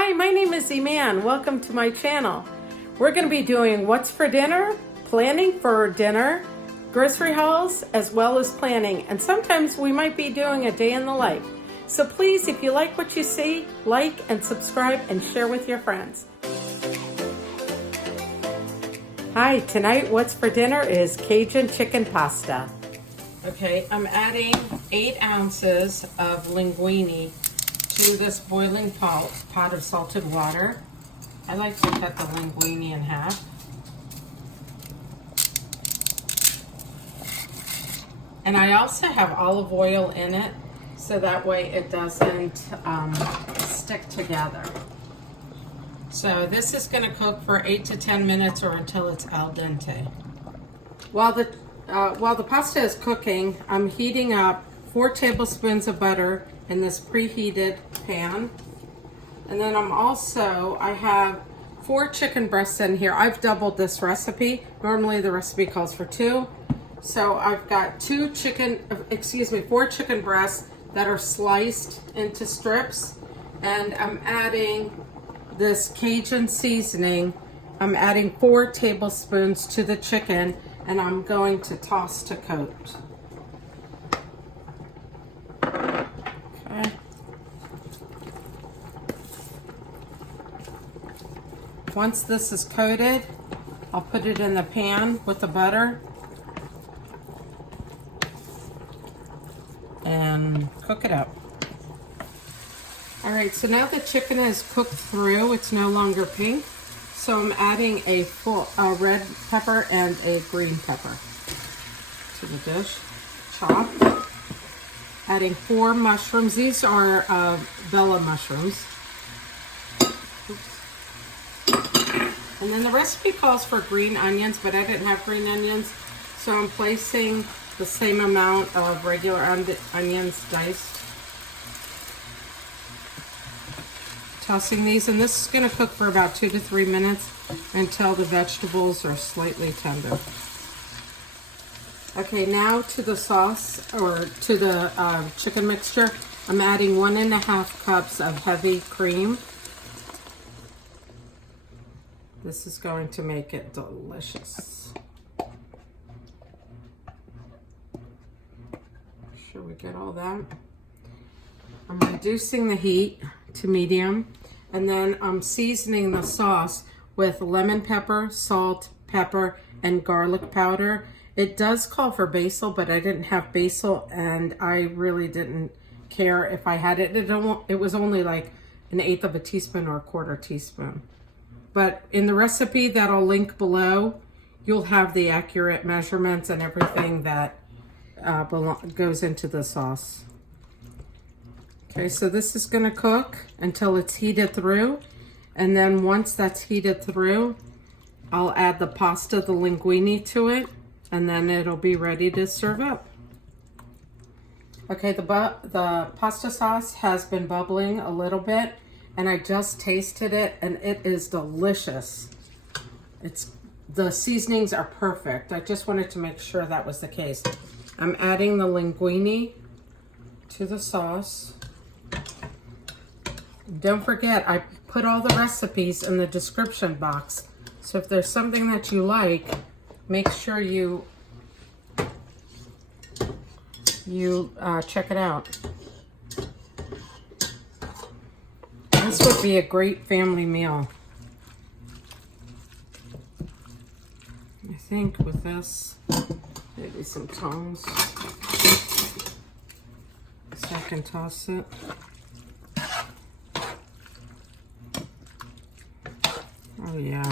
Hi, my name is Iman. Welcome to my channel. We're going to be doing what's for dinner, planning for dinner, grocery hauls, as well as planning. And sometimes we might be doing a day in the life. So please, if you like what you see, like and subscribe and share with your friends. Hi, tonight what's for dinner is Cajun chicken pasta. Okay, I'm adding 8 ounces of linguine to this boiling pot of salted water. I like to cut the linguine in half. And I also have olive oil in it, so that way it doesn't stick together. So this is going to cook for 8 to 10 minutes or until it's al dente. While the pasta is cooking, I'm heating up 4 tablespoons of butter in this preheated pan. And then I have 4 chicken breasts in here. I've doubled this recipe. Normally the recipe calls for 2. So I've got 4 chicken breasts that are sliced into strips. And I'm adding this Cajun seasoning. I'm adding 4 tablespoons to the chicken, and I'm going to toss to coat. Okay. Once this is coated, I'll put it in the pan with the butter and cook it up. All right, so now the chicken is cooked through. It's no longer pink. So I'm adding a red pepper and a green pepper to the dish, chopped. Adding 4 mushrooms. These are Bella mushrooms. Oops. And then the recipe calls for green onions, but I didn't have green onions, so I'm placing the same amount of regular onions diced. Tossing these, and this is going to cook for about 2 to 3 minutes until the vegetables are slightly tender. Okay, now to the sauce, or to the chicken mixture, I'm adding 1.5 cups of heavy cream. This is going to make it delicious. Make sure we get all that. I'm reducing the heat to medium, and then I'm seasoning the sauce with lemon pepper, salt, pepper, and garlic powder. It does call for basil, but I didn't have basil, and I really didn't care if I had it. It was only like 1/8 of a teaspoon or 1/4 teaspoon. But in the recipe that I'll link below, you'll have the accurate measurements and everything that goes into the sauce. Okay, so this is going to cook until it's heated through, and then once that's heated through, I'll add the pasta, the linguine, to it, and then it'll be ready to serve up. Okay, the pasta sauce has been bubbling a little bit, and I just tasted it, and it is delicious. The seasonings are perfect. I just wanted to make sure that was the case. I'm adding the linguine to the sauce. Don't forget, I put all the recipes in the description box. So if there's something that you like, make sure you check it out. This would be a great family meal. I think with this, maybe some tongs, so I can toss it. Oh yeah,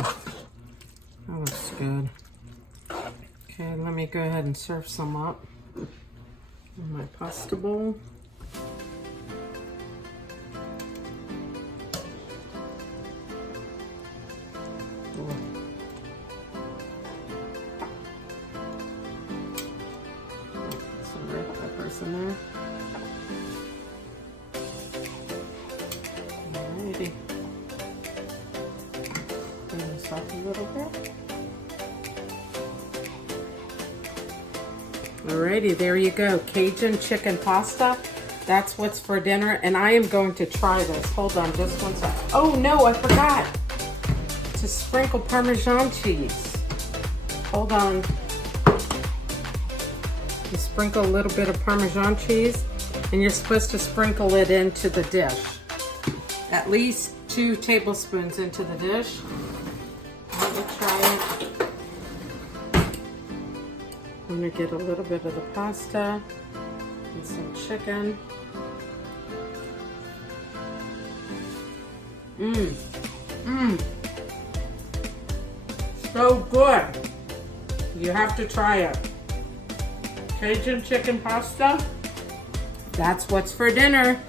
that looks good. Okay, let me go ahead and serve some up in my pasta bowl. Some red peppers in there. Alrighty. Up a little bit. Alrighty, there you go. Cajun chicken pasta. That's what's for dinner, and I am going to try this. Hold on just one sec. Oh no, I forgot to sprinkle Parmesan cheese. Hold on. You sprinkle a little bit of Parmesan cheese, and you're supposed to sprinkle it into the dish. At least 2 tablespoons into the dish. Let me try it. I'm gonna get a little bit of the pasta and some chicken. So good. You have to try it. Cajun chicken pasta. That's what's for dinner.